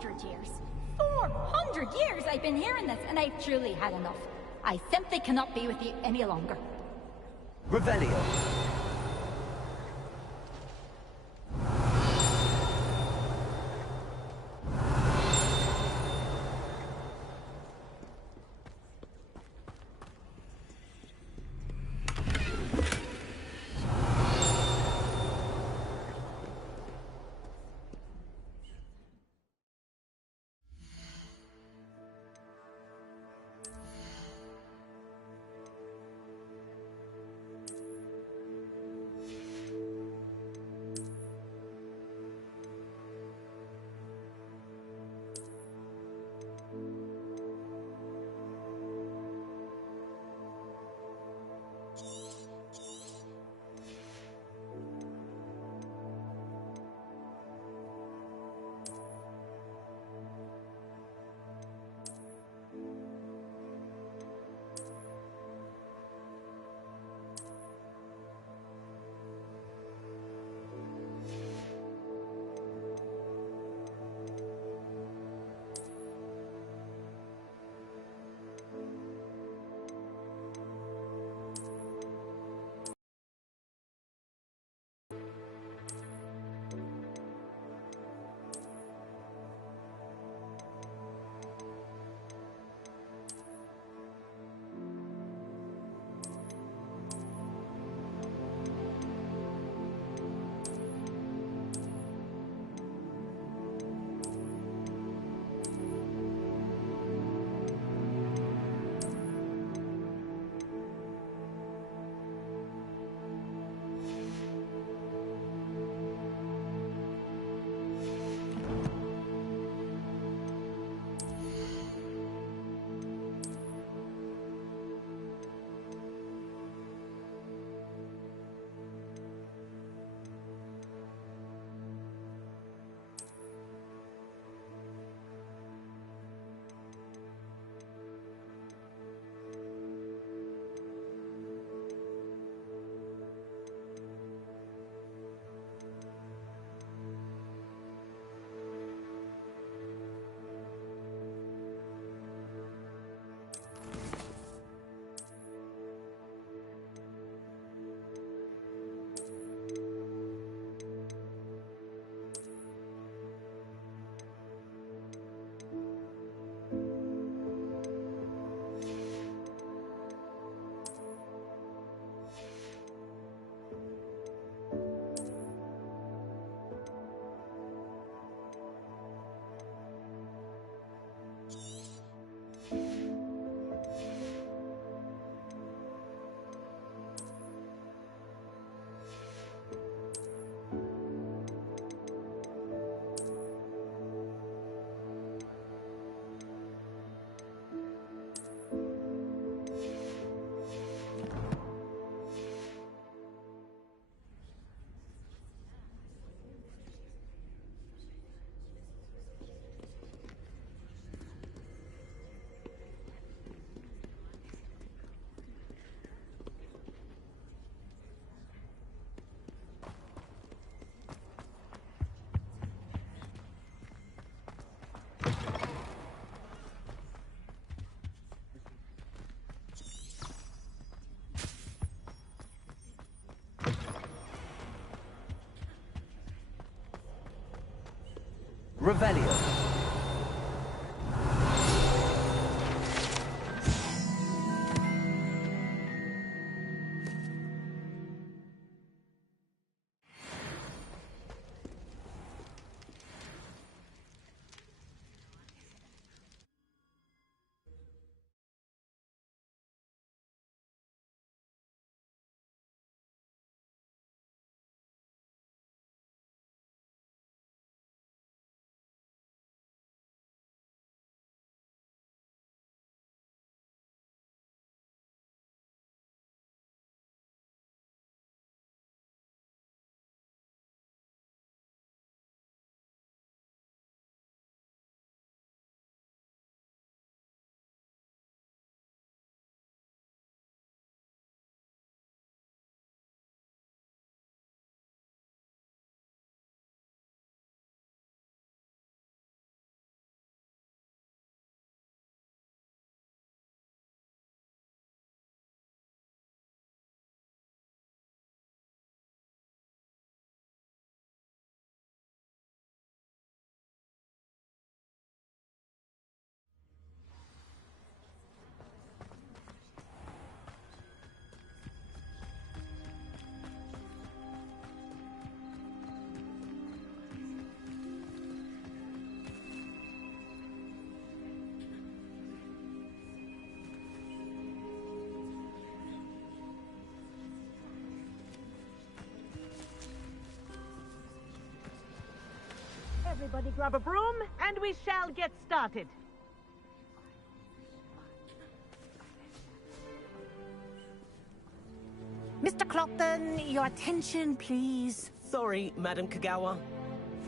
400 years. 400 years I've been hearing this, and I've truly had enough. I simply cannot be with you any longer. Revelio. Revelio. Everybody grab a broom, and we shall get started. Mr. Clopton, your attention, please. Sorry, Madam Kagawa.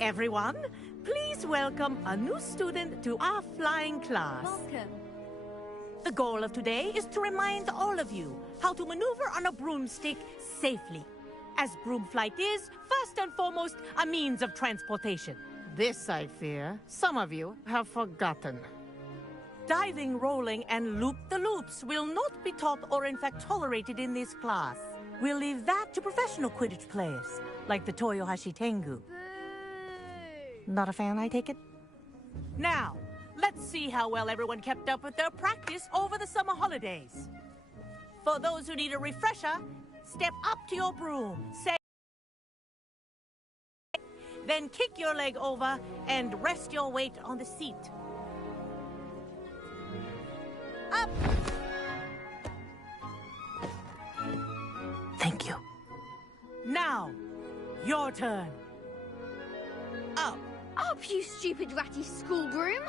Everyone, please welcome a new student to our flying class. Welcome. The goal of today is to remind all of you how to maneuver on a broomstick safely, as broom flight is, first and foremost, a means of transportation. This, I fear, some of you have forgotten. Diving, rolling, and loop-the-loops will not be taught or in fact tolerated in this class. We'll leave that to professional Quidditch players, like the Toyohashi Tengu. Not a fan, I take it? Now, let's see how well everyone kept up with their practice over the summer holidays. For those who need a refresher, step up to your broom, say, then kick your leg over and rest your weight on the seat. Up! Thank you. Now, your turn. Up. Up, you stupid ratty school broom!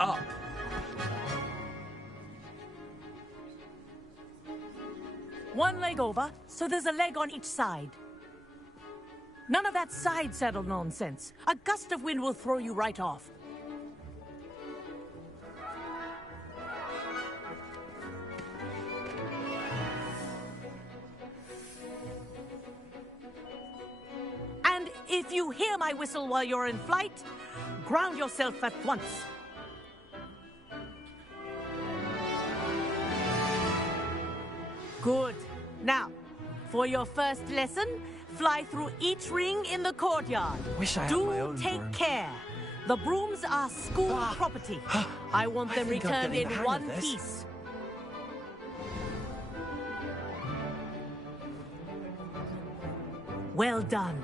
Up. One leg over, so there's a leg on each side. None of that side saddle nonsense. A gust of wind will throw you right off. And if you hear my whistle while you're in flight, ground yourself at once. Good. Now, for your first lesson, fly through each ring in the courtyard. Wish I had my own take broom. care. The brooms are school property. I want them think I'm returned getting in the hang of one this. piece. Well done.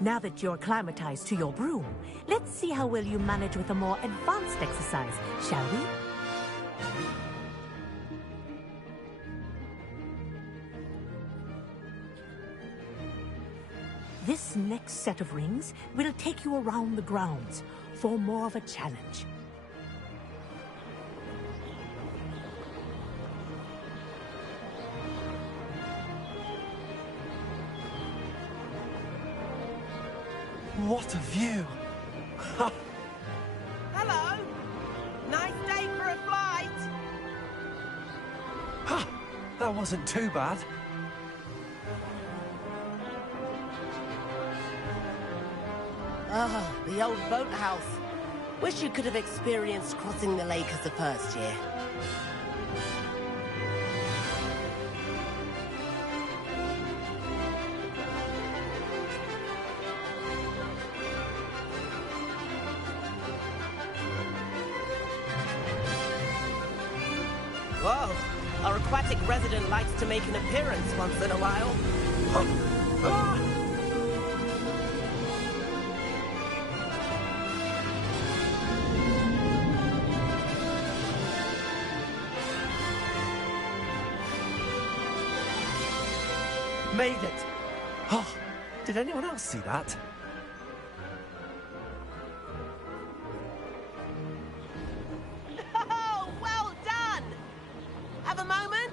Now that you're acclimatized to your broom, let's see how well you manage with a more advanced exercise, shall we? This next set of rings will take you around the grounds for more of a challenge. What a view! Hello! Nice day for a flight! Ha! That wasn't too bad. Ah, the old boathouse. Wish you could have experienced crossing the lake as the first year. Whoa, our aquatic resident likes to make an appearance once in a while. Made it! Oh, did anyone else see that? Oh, well done! Have a moment?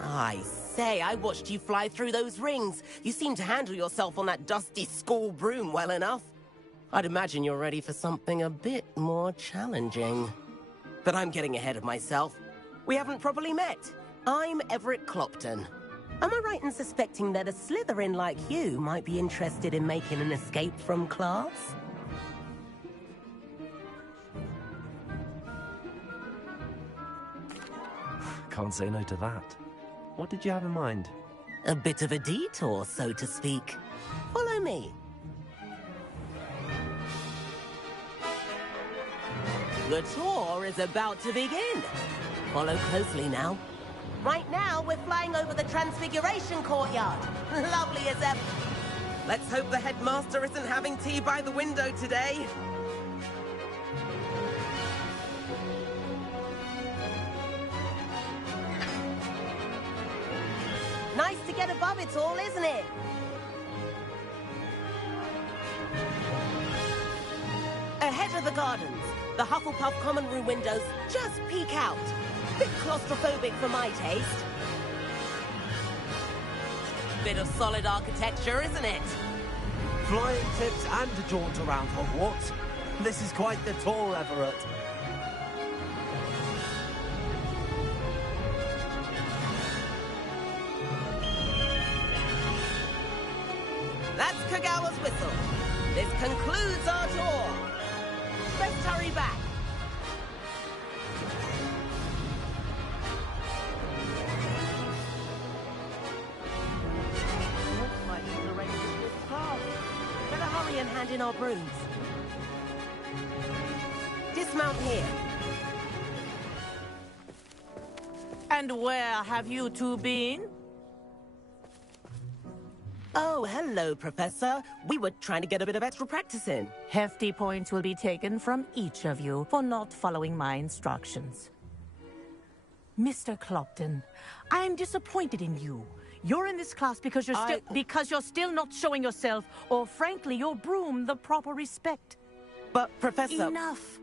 I say, I watched you fly through those rings. You seem to handle yourself on that dusty school broom well enough. I'd imagine you're ready for something a bit more challenging. But I'm getting ahead of myself. We haven't properly met. I'm Everett Clopton. Am I right in suspecting that a Slytherin like you might be interested in making an escape from class? Can't say no to that. What did you have in mind? A bit of a detour, so to speak. Follow me. The tour is about to begin. Follow closely now. Right now, we're flying over the Transfiguration Courtyard. Lovely as ever. Let's hope the headmaster isn't having tea by the window today. get above it all, isn't it? Ahead of the gardens, the Hufflepuff common room windows just peek out. Bit claustrophobic for my taste. Bit of solid architecture, isn't it? Flying tips and a jaunt around Hogwarts. This is quite the tour, Everett. That's Kagawa's whistle. This concludes our tour. Let's hurry back. Looks like he's already in this class. Better hurry and hand in our brooms. Dismount here. And where have you two been? Oh, hello, Professor. We were trying to get a bit of extra practice in. Hefty points will be taken from each of you for not following my instructions. Mr. Clopton, I'm disappointed in you. You're in this class because you're still not showing yourself, or frankly, your broom, the proper respect. But, Professor... Enough!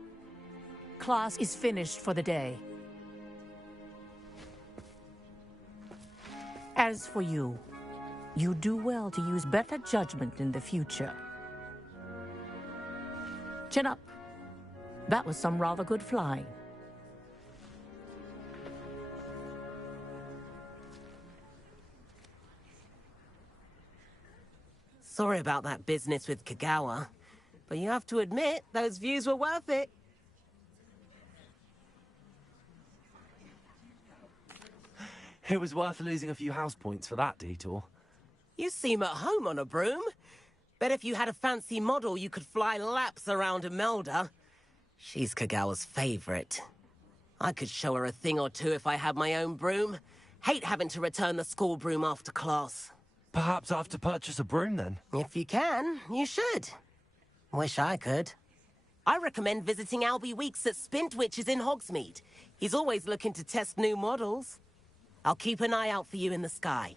Class is finished for the day. As for you, you do well to use better judgment in the future. Chin up. That was some rather good flying. Sorry about that business with Kagawa, but you have to admit, those views were worth it. It was worth losing a few house points for that detour. You seem at home on a broom. Bet if you had a fancy model, you could fly laps around Imelda. She's Kagawa's favorite. I could show her a thing or two if I had my own broom. Hate having to return the school broom after class. Perhaps I have to purchase a broom then. If you can, you should. Wish I could. I recommend visiting Albie Weeks at Spintwitches in Hogsmeade. He's always looking to test new models. I'll keep an eye out for you in the sky.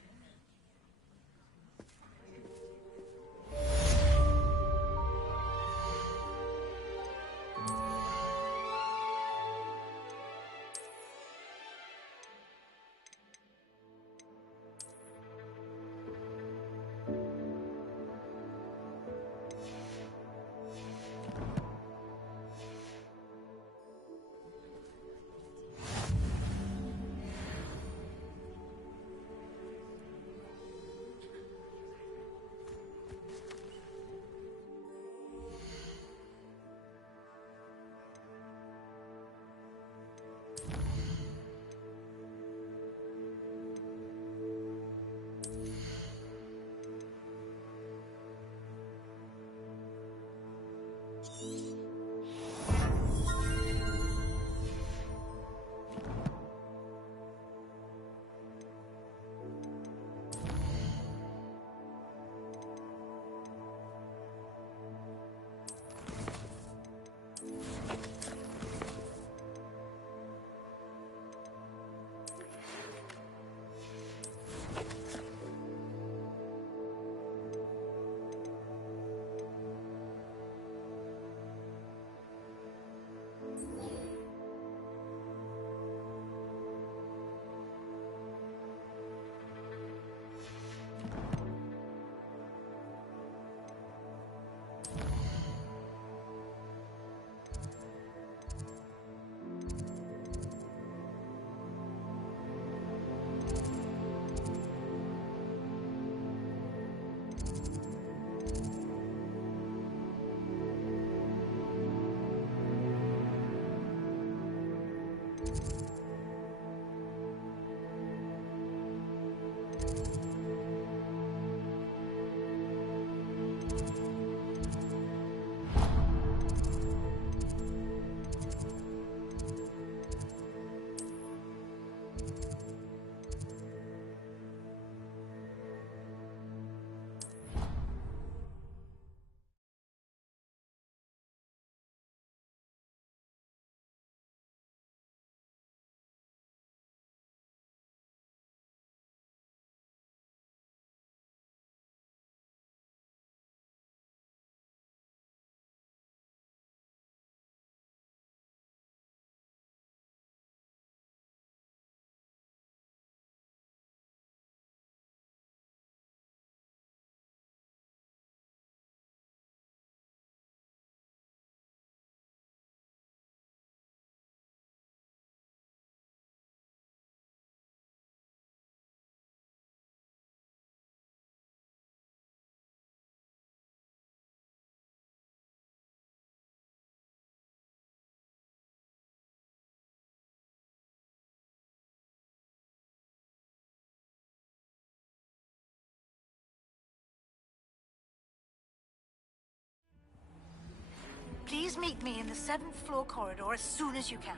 Please meet me in the 7th floor corridor as soon as you can.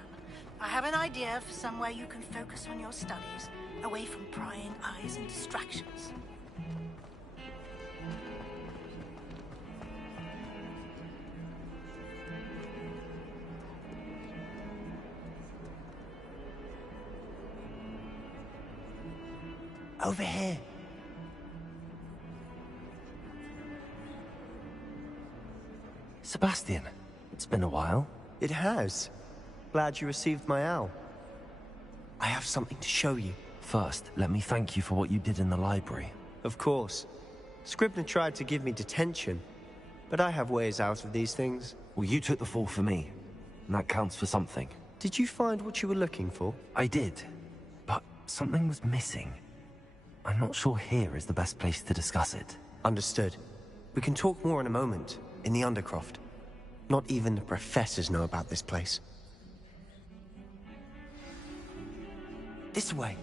I have an idea for somewhere you can focus on your studies, away from prying eyes and distractions. Over here. Sebastian, it's been a while. It has. Glad you received my owl. I have something to show you. First, let me thank you for what you did in the library. Of course. Scribner tried to give me detention, but I have ways out of these things. Well, you took the fall for me, and that counts for something. Did you find what you were looking for? I did, but something was missing. I'm not sure here is the best place to discuss it. Understood. We can talk more in a moment, in the Undercroft. Not even the professors know about this place. This way.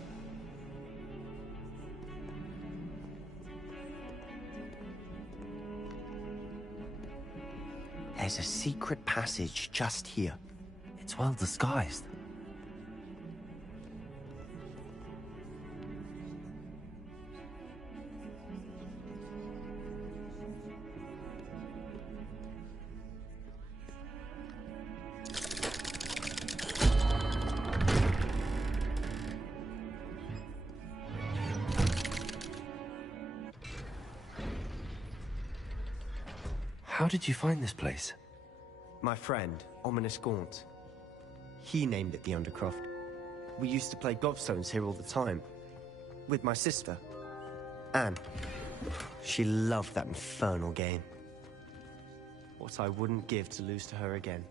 There's a secret passage just here. It's well disguised. How did you find this place? My friend, Ominous Gaunt. He named it the Undercroft. We used to play gobstones here all the time. With my sister, Anne. She loved that infernal game. What I wouldn't give to lose to her again.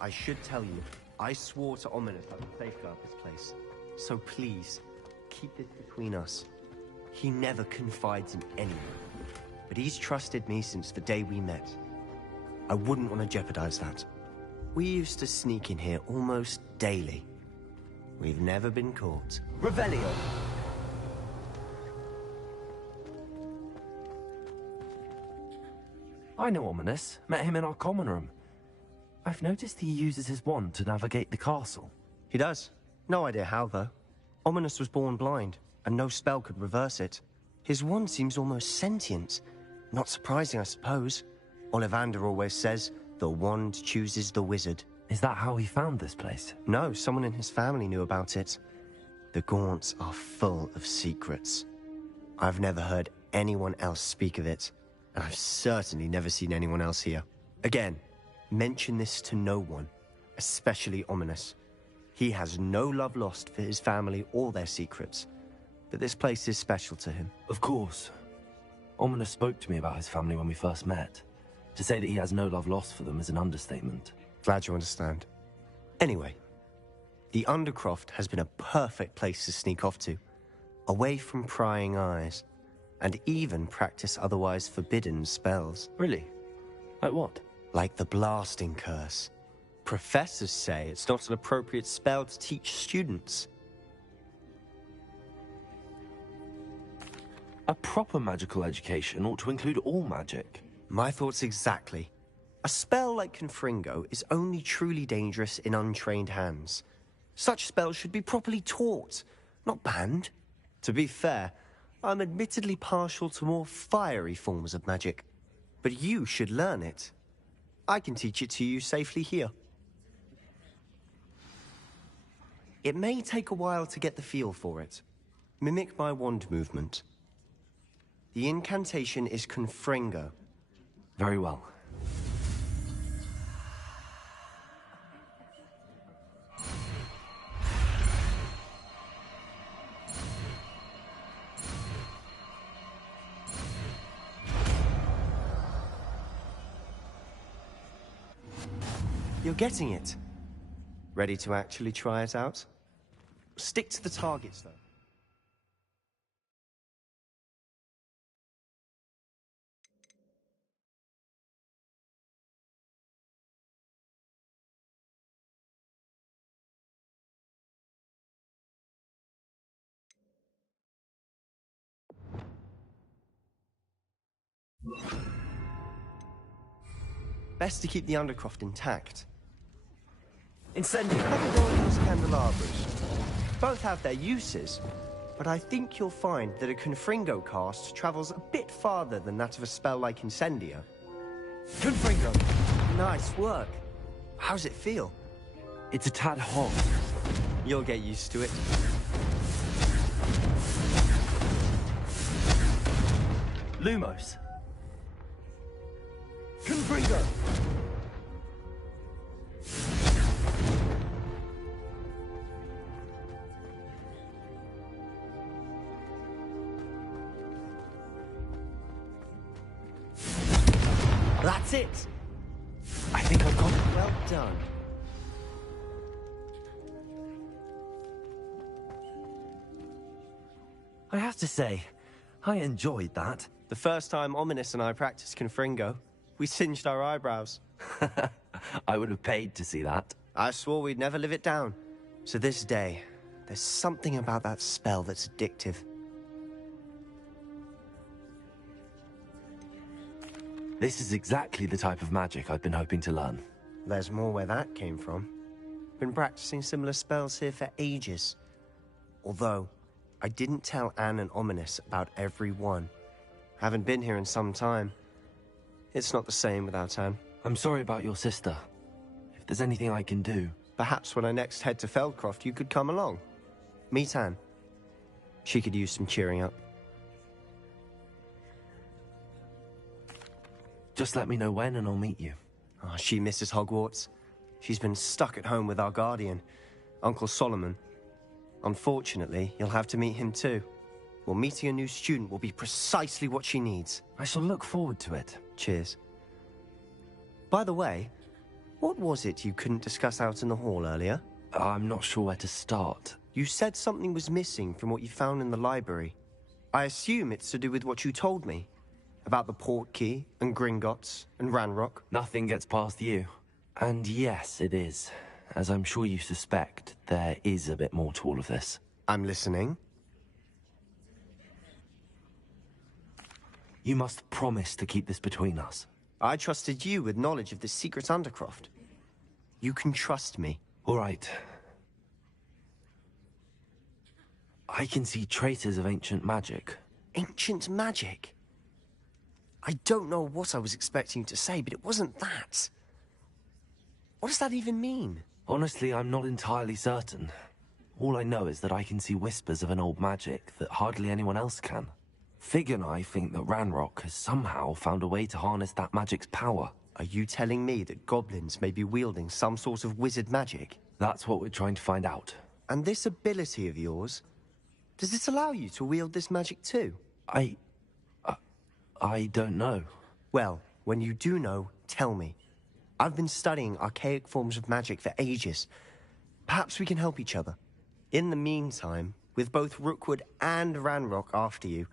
I should tell you, I swore to Ominous I would safeguard this place. So please, keep this between us. He never confides in anyone. But he's trusted me since the day we met. I wouldn't want to jeopardize that. We used to sneak in here almost daily. We've never been caught. Revelio! I know Ominous. Met him in our common room. I've noticed he uses his wand to navigate the castle. He does. No idea how, though. Ominous was born blind, and no spell could reverse it. His wand seems almost sentient. Not surprising, I suppose. Ollivander always says, the wand chooses the wizard. Is that how he found this place? No, someone in his family knew about it. The Gaunts are full of secrets. I've never heard anyone else speak of it, and I've certainly never seen anyone else here. Again, mention this to no one, especially Ominous. He has no love lost for his family or their secrets, but this place is special to him. Of course. Ominous spoke to me about his family when we first met. To say that he has no love lost for them is an understatement. Glad you understand. Anyway, the Undercroft has been a perfect place to sneak off to, away from prying eyes, and even practice otherwise forbidden spells. Really? Like what? Like the blasting curse. Professors say it's not an appropriate spell to teach students. A proper magical education ought to include all magic. My thoughts exactly. A spell like Confringo is only truly dangerous in untrained hands. Such spells should be properly taught, not banned. To be fair, I'm admittedly partial to more fiery forms of magic. But you should learn it. I can teach it to you safely here. It may take a while to get the feel for it. Mimic my wand movement. The incantation is Confringo. Very well. You're getting it. Ready to actually try it out? Stick to the targets, though. best to keep the Undercroft intact. Incendio! Have a go at those candelabras. Both have their uses, but I think you'll find that a Confringo cast travels a bit farther than that of a spell like Incendio. Confringo! Nice work. How's it feel? It's a tad hot. You'll get used to it. Lumos. Confringo! That's it! I think I've got it. Well done. I have to say, I enjoyed that. The first time Ominous and I practiced Confringo, we singed our eyebrows. I would have paid to see that. I swore we'd never live it down. So this day, there's something about that spell that's addictive. This is exactly the type of magic I've been hoping to learn. There's more where that came from. Been practicing similar spells here for ages. Although, I didn't tell Anne and Ominous about every one. Haven't been here in some time. It's not the same without Anne. I'm sorry about your sister. If there's anything I can do... Perhaps when I next head to Feldcroft, you could come along. Meet Anne. She could use some cheering up. Just let me know when and I'll meet you. Oh, she misses Hogwarts. She's been stuck at home with our guardian, Uncle Solomon. Unfortunately, you'll have to meet him too. Well, meeting a new student will be precisely what she needs. I shall look forward to it. Cheers. By the way, what was it you couldn't discuss out in the hall earlier? I'm not sure where to start. You said something was missing from what you found in the library. I assume it's to do with what you told me. About the port key, and Gringotts, and Ranrock. Nothing gets past you. And yes, it is. As I'm sure you suspect, there is a bit more to all of this. I'm listening. You must promise to keep this between us. I trusted you with knowledge of the secret Undercroft. You can trust me. All right. I can see traces of ancient magic. Ancient magic? I don't know what I was expecting you to say, but it wasn't that. What does that even mean? Honestly, I'm not entirely certain. All I know is that I can see whispers of an old magic that hardly anyone else can. Fig and I think that Ranrock has somehow found a way to harness that magic's power. Are you telling me that goblins may be wielding some sort of wizard magic? That's what we're trying to find out. And this ability of yours, does it allow you to wield this magic too? I don't know. Well, when you do know, tell me. I've been studying archaic forms of magic for ages. Perhaps we can help each other. In the meantime, with both Rookwood and Ranrock after you,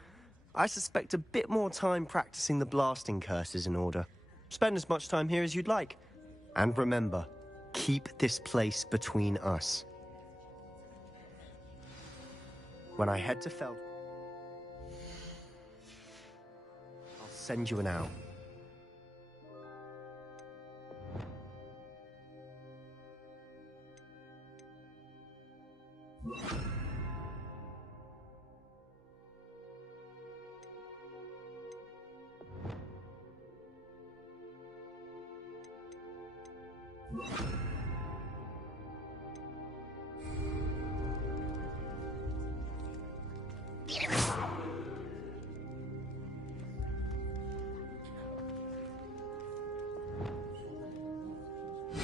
I suspect a bit more time practicing the blasting curse is in order. Spend as much time here as you'd like. And remember, keep this place between us. When I head to Feld, I'll send you an owl.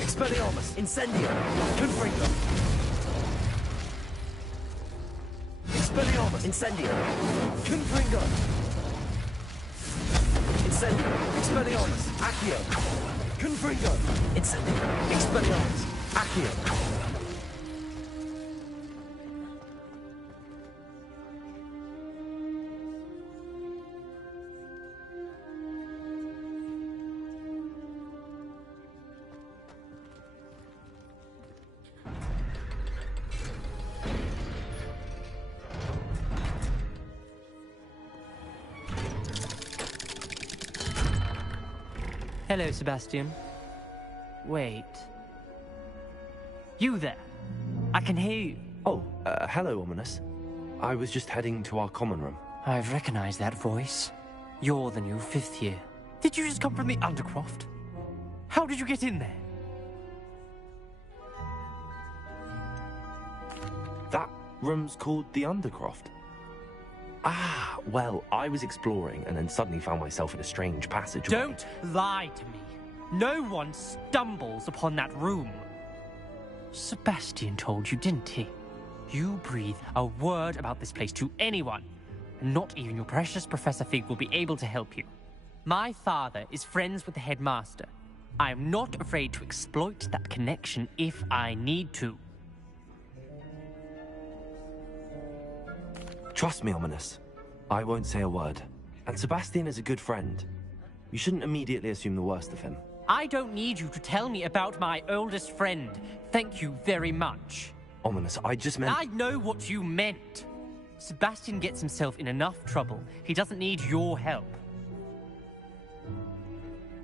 Expelliarmus! Incendio! Confringo! Expelliarmus! Incendio! Confringo! Incendio! Expelliarmus! Accio! Confringo! Incendio! Expelliarmus! Accio! Hello, Sebastian. Wait. You there? I can hear you. Oh, hello, Ominous. I was just heading to our common room. I've recognized that voice. You're the new 5th year. Did you just come from the Undercroft? How did you get in there? That room's called the Undercroft. Ah, well, I was exploring and then suddenly found myself in a strange passageway. Don't lie to me. No one stumbles upon that room. Sebastian told you, didn't he? You breathe a word about this place to anyone, and not even your precious Professor Fig will be able to help you. My father is friends with the headmaster. I am not afraid to exploit that connection if I need to. Trust me, Ominous. I won't say a word. And Sebastian is a good friend. You shouldn't immediately assume the worst of him. I don't need you to tell me about my oldest friend. Thank you very much. Ominous, I just meant... I know what you meant. Sebastian gets himself in enough trouble. He doesn't need your help.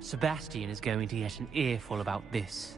Sebastian is going to get an earful about this.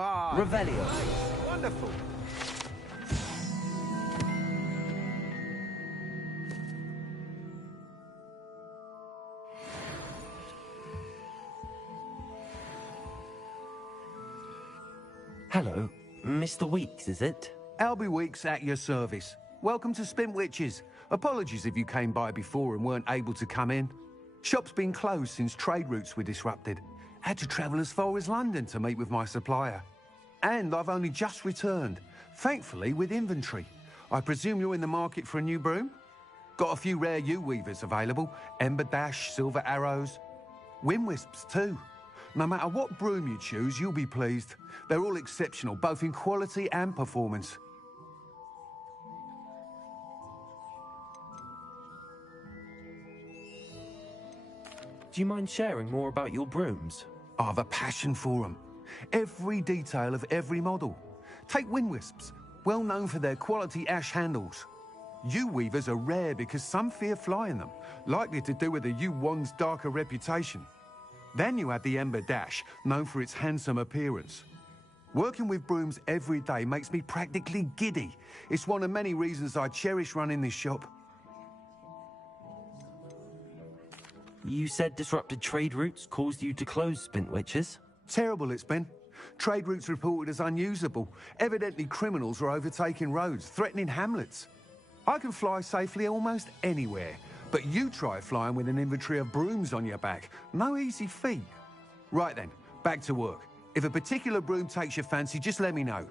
Ah, Revelio. wonderful. Hello, Mr. Weeks, is it? Albie Weeks at your service. Welcome to Spintwitches. Apologies if you came by before and weren't able to come in. Shop's been closed since trade routes were disrupted. Had to travel as far as London to meet with my supplier. And I've only just returned, thankfully with inventory. I presume you're in the market for a new broom? Got a few rare U-weavers available. Ember Dash, Silver Arrows. Wind Wisps too. No matter what broom you choose, you'll be pleased. They're all exceptional, both in quality and performance. Do you mind sharing more about your brooms? I've a passion for them. Every detail of every model. Take Wind Wisps, well known for their quality ash handles. U-weavers are rare because some fear flying them, likely to do with the U-wand's darker reputation. Then you have the Ember Dash, known for its handsome appearance. Working with brooms every day makes me practically giddy. It's one of many reasons I cherish running this shop. You said disrupted trade routes caused you to close Spintwitches? Terrible it's been. Trade routes reported as unusable. Evidently criminals are overtaking roads, threatening hamlets. I can fly safely almost anywhere, but you try flying with an inventory of brooms on your back. No easy feat. Right then, back to work. If a particular broom takes your fancy, just let me know.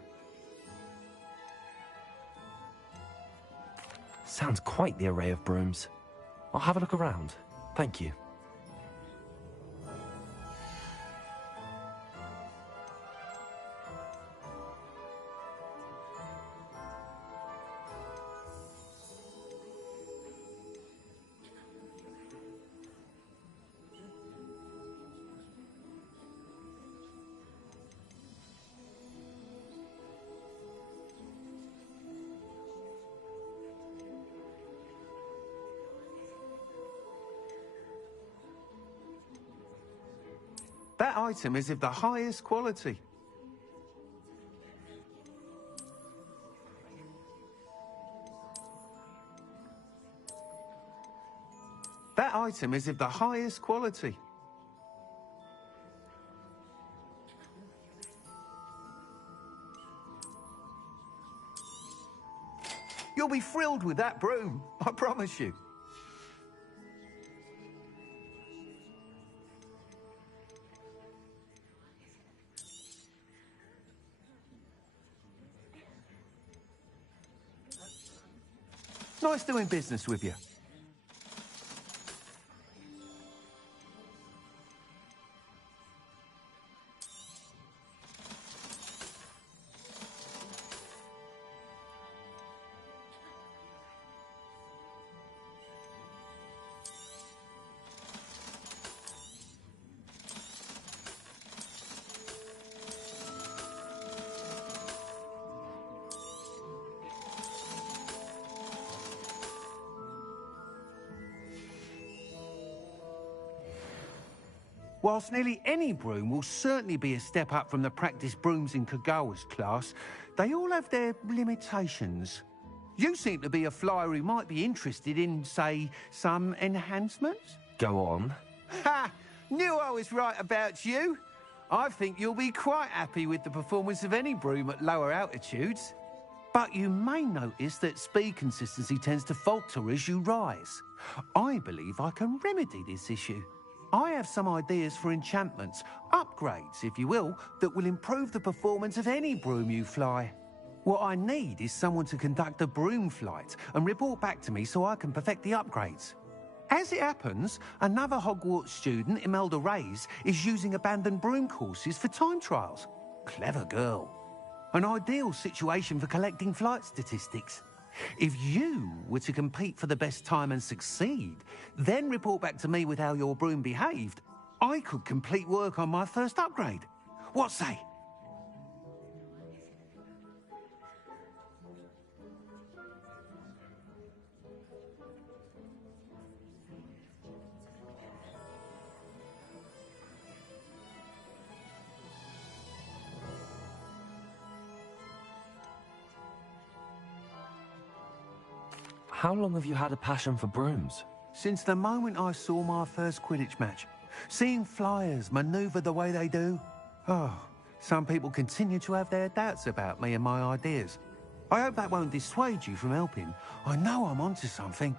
Sounds quite the array of brooms. I'll have a look around. Thank you. That item is of the highest quality. That item is of the highest quality. You'll be thrilled with that broom, I promise you. Nice doing business with you. Whilst nearly any broom will certainly be a step up from the practice brooms in Kagawa's class, they all have their limitations. You seem to be a flyer who might be interested in, say, some enhancements? Go on. Ha! Knew I was right about you. I think you'll be quite happy with the performance of any broom at lower altitudes. But you may notice that speed consistency tends to falter as you rise. I believe I can remedy this issue. I have some ideas for enchantments, upgrades, if you will, that will improve the performance of any broom you fly. What I need is someone to conduct a broom flight and report back to me so I can perfect the upgrades. As it happens, another Hogwarts student, Imelda Reyes, is using abandoned broom courses for time trials. Clever girl. An ideal situation for collecting flight statistics. If you were to compete for the best time and succeed, then report back to me with how your broom behaved, I could complete work on my first upgrade. What say? How long have you had a passion for brooms? Since the moment I saw my first Quidditch match. Seeing flyers manoeuvre the way they do. Oh, some people continue to have their doubts about me and my ideas. I hope that won't dissuade you from helping. I know I'm onto something.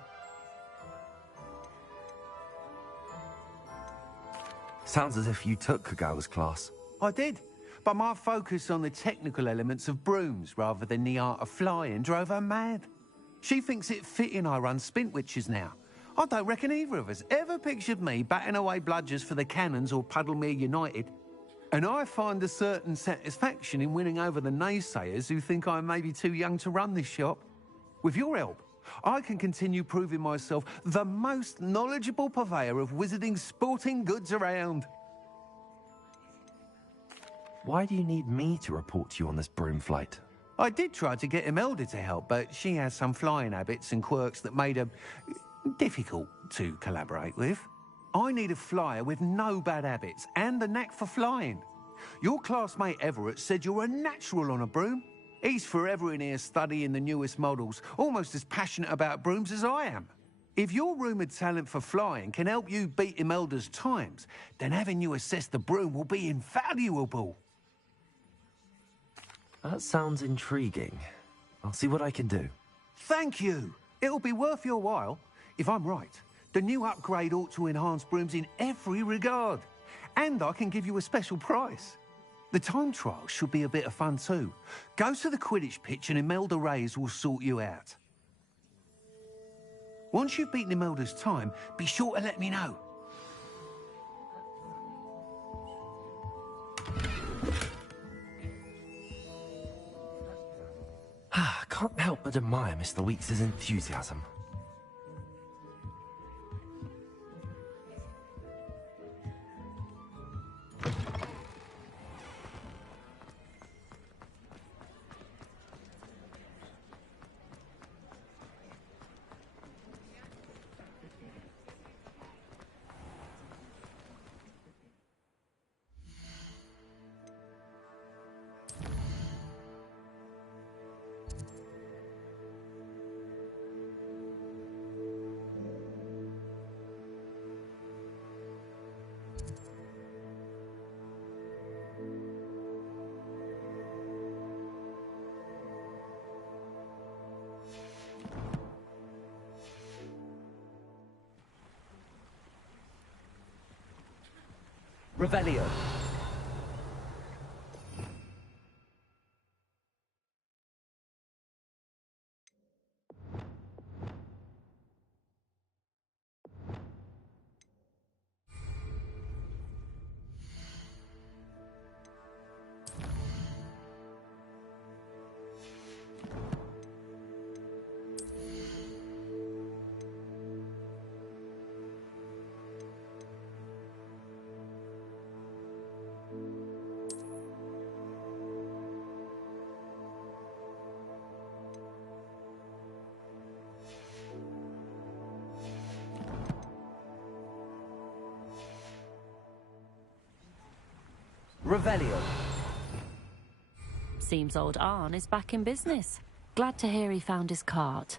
Sounds as if you took Kagawa's class. I did, but my focus on the technical elements of brooms rather than the art of flying drove her mad. She thinks it fitting I run Spintwitches now. I don't reckon either of us ever pictured me batting away bludgers for the Cannons or Puddlemere United. And I find a certain satisfaction in winning over the naysayers who think I may be too young to run this shop. With your help, I can continue proving myself the most knowledgeable purveyor of wizarding sporting goods around. Why do you need me to report to you on this broom flight? I did try to get Imelda to help, but she has some flying habits and quirks that made her difficult to collaborate with. I need a flyer with no bad habits and the knack for flying. Your classmate Everett said you're a natural on a broom. He's forever in here studying the newest models, almost as passionate about brooms as I am. If your rumoured talent for flying can help you beat Imelda's times, then having you assess the broom will be invaluable. That sounds intriguing. I'll see what I can do. Thank you. It'll be worth your while. If I'm right, the new upgrade ought to enhance brooms in every regard. And I can give you a special price. The time trial should be a bit of fun too. Go to the Quidditch pitch and Imelda Reyes will sort you out. Once you've beaten Imelda's time, be sure to let me know. I can't help but admire Mr. Weeks' enthusiasm. Revelio. Revelio. Seems old Arn is back in business. Glad to hear he found his cart.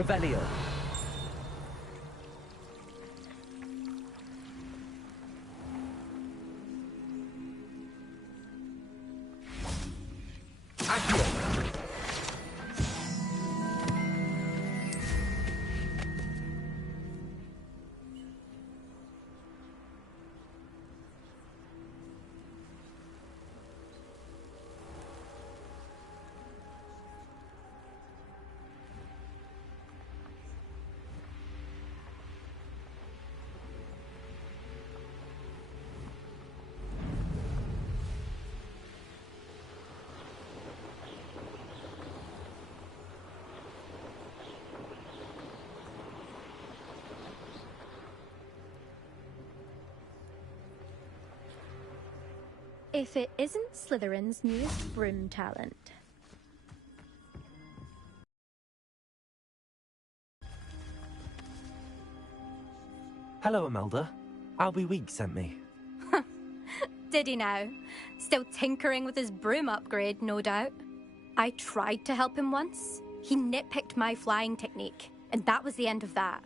Revelio. If it isn't Slytherin's newest broom talent. Hello, Imelda. Albie Weeks sent me. Did he now? Still tinkering with his broom upgrade, no doubt. I tried to help him once. He nitpicked my flying technique, and that was the end of that.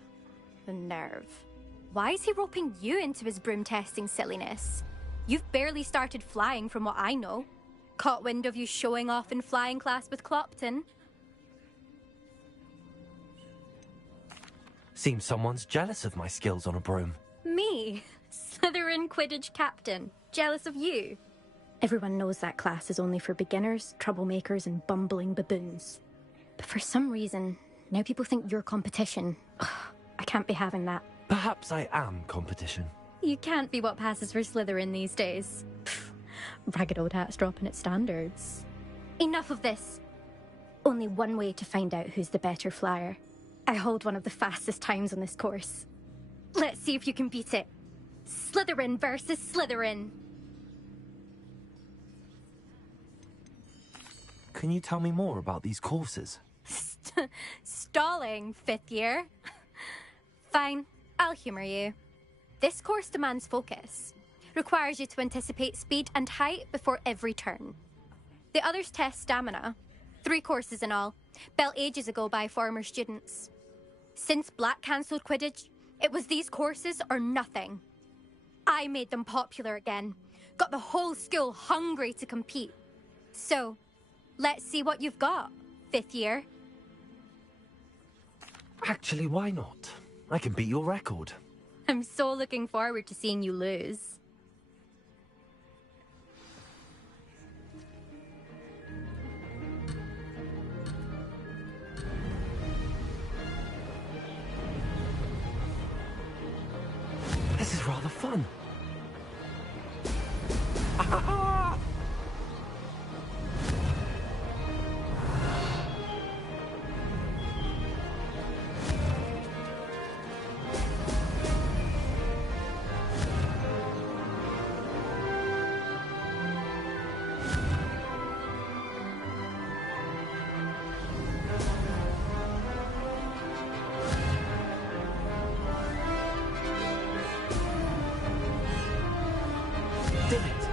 The nerve. Why is he roping you into his broom testing silliness? You've barely started flying from what I know. Caught wind of you showing off in flying class with Clopton. Seems someone's jealous of my skills on a broom. Me? Slytherin Quidditch captain. Jealous of you? Everyone knows that class is only for beginners, troublemakers, and bumbling baboons. But for some reason, now people think you're competition. Ugh, I can't be having that. Perhaps I am competition. You can't be what passes for Slytherin these days. Pfft, ragged old hat's dropping its standards. Enough of this. Only one way to find out who's the better flyer. I hold one of the fastest times on this course. Let's see if you can beat it. Slytherin versus Slytherin. Can you tell me more about these courses? Stalling, 5th year. Fine, I'll humour you. This course demands focus. Requires you to anticipate speed and height before every turn. The others test stamina. 3 courses in all, built ages ago by former students. Since Black cancelled Quidditch, it was these courses or nothing. I made them popular again. Got the whole school hungry to compete. So, let's see what you've got, 5th year. Actually, why not? I can beat your record. I'm so looking forward to seeing you lose. This is rather fun. Did it.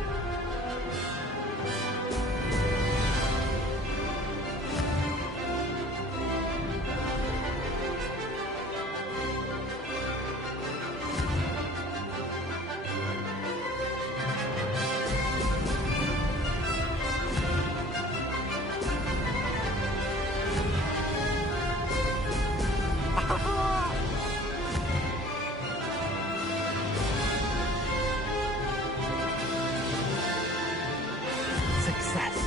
Success.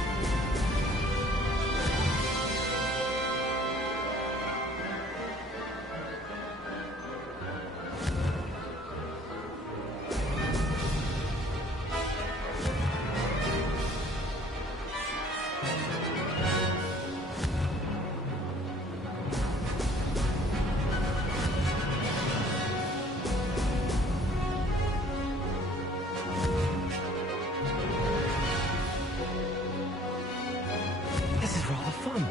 This is rather fun.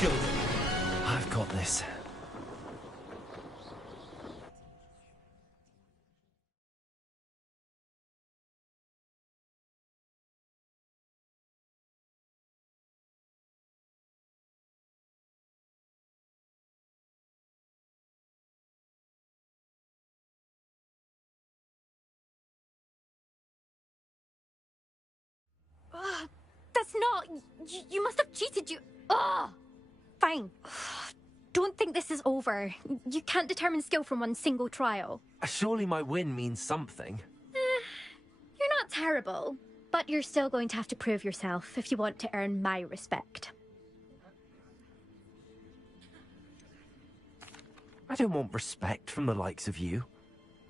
Good. I've got this. That's not... You must have cheated, you... Ugh! Fine. Don't think this is over. You can't determine skill from one single trial. Surely my win means something. You're not terrible, but you're still going to have to prove yourself if you want to earn my respect. I don't want respect from the likes of you.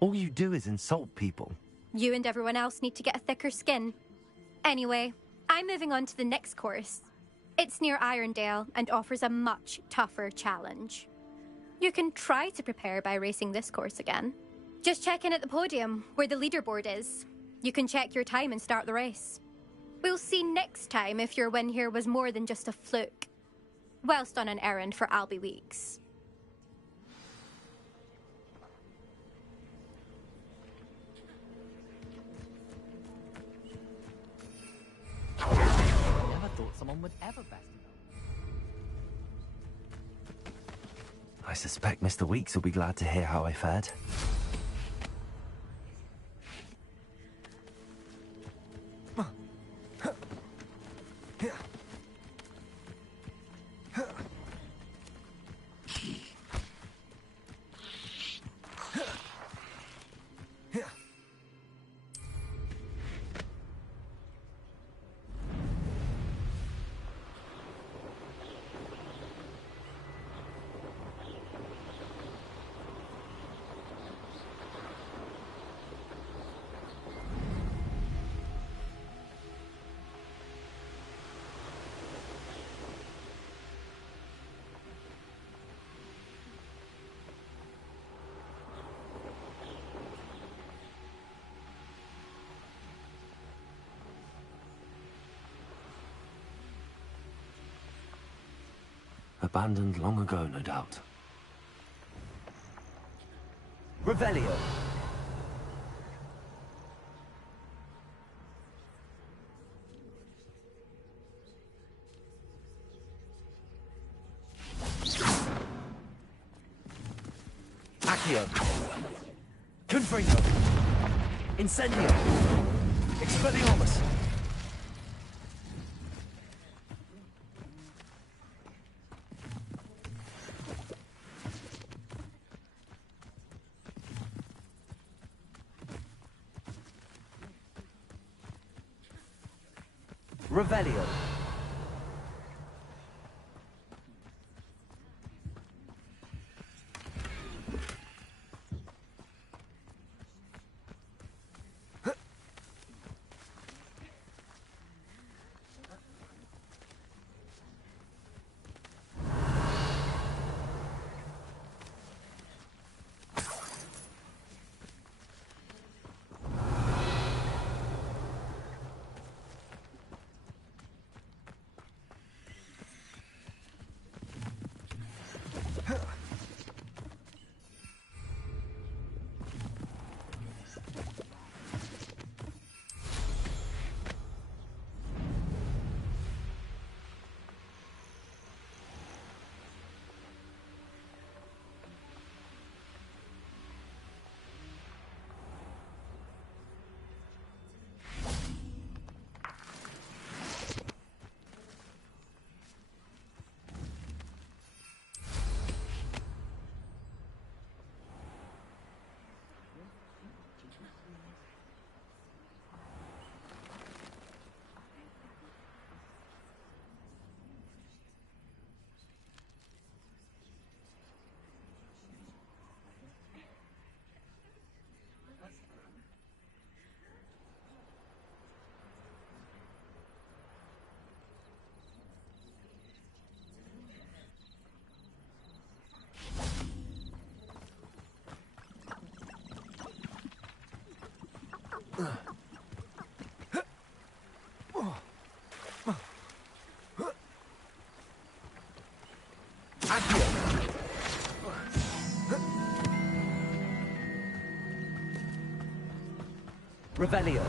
All you do is insult people. You and everyone else need to get a thicker skin. Anyway, I'm moving on to the next course. It's near Irondale and offers a much tougher challenge. You can try to prepare by racing this course again. Just check in at the podium, where the leaderboard is. You can check your time and start the race. We'll see next time if your win here was more than just a fluke. Whilst on an errand for Albie Weeks. I never thought someone would ever bet me. I suspect Mr. Weeks will be glad to hear how I fared. Abandoned long ago, no doubt. Revelio. Accio. Confringo. Incendio. Expelliarmus. Revelio. Revelio.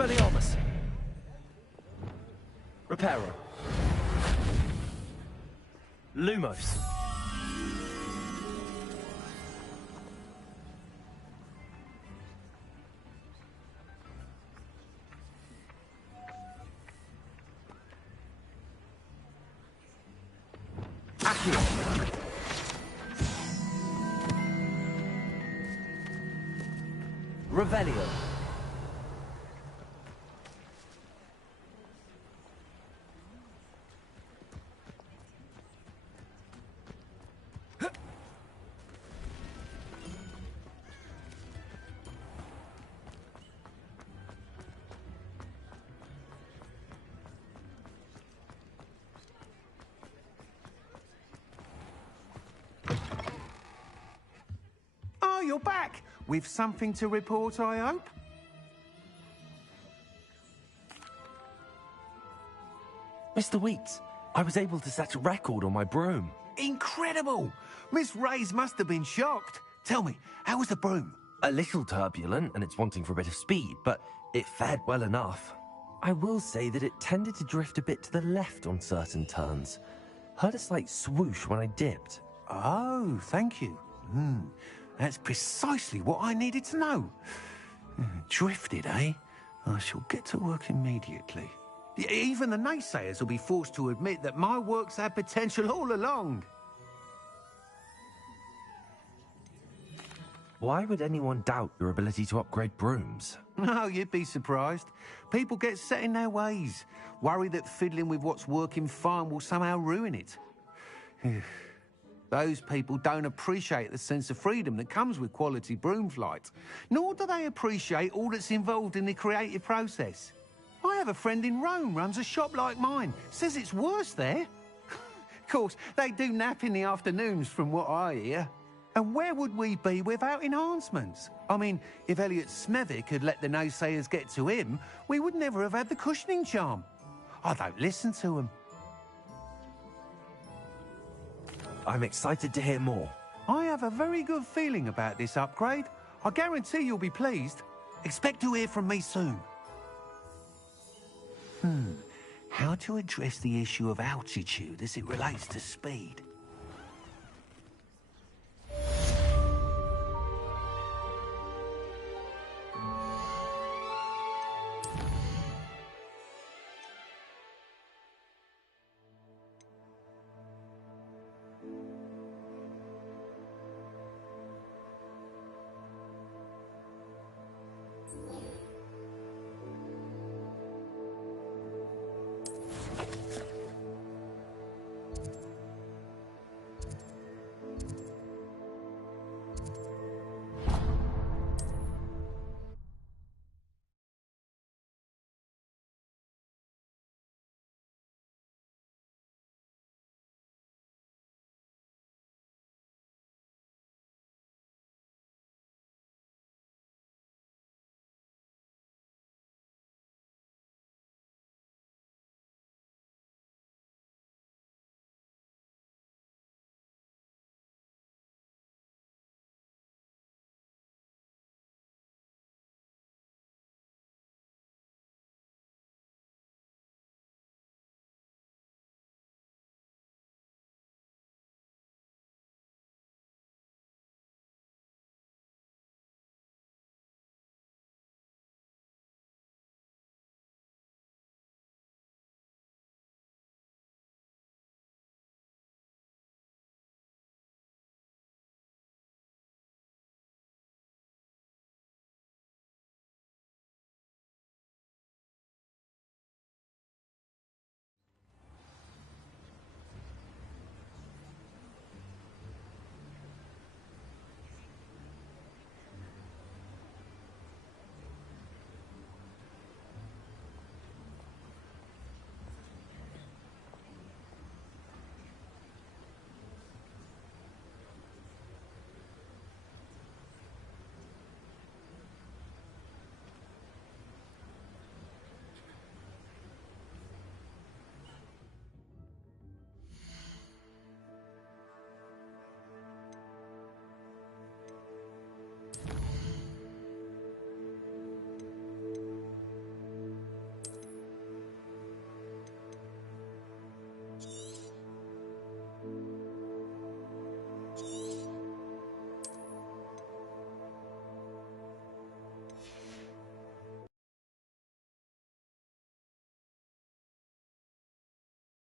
Expelliarmus! Reparo. Lumos. Accio. Revelio. Oh, you're back! With something to report, I hope? Mr. Weeks, I was able to set a record on my broom. Incredible! Miss Reyes must have been shocked. Tell me, how was the broom? A little turbulent, and it's wanting for a bit of speed, but it fared well enough. I will say that it tended to drift a bit to the left on certain turns. Heard a slight swoosh when I dipped. Oh, thank you. That's precisely what I needed to know. Drifted, eh? I shall get to work immediately. Even the naysayers will be forced to admit that my work's had potential all along. Why would anyone doubt your ability to upgrade brooms? No, you'd be surprised. People get set in their ways, worry that fiddling with what's working fine will somehow ruin it. Those people don't appreciate the sense of freedom that comes with quality broom flight, nor do they appreciate all that's involved in the creative process. I have a friend in Rome runs a shop like mine, says it's worse there. Of course, they do nap in the afternoons from what I hear. And where would we be without enhancements? I mean, if Elliot Smethwick had let the naysayers get to him, we would never have had the cushioning charm. I don't listen to them. I'm excited to hear more. I have a very good feeling about this upgrade. I guarantee you'll be pleased. Expect to hear from me soon. How to address the issue of altitude as it relates to speed?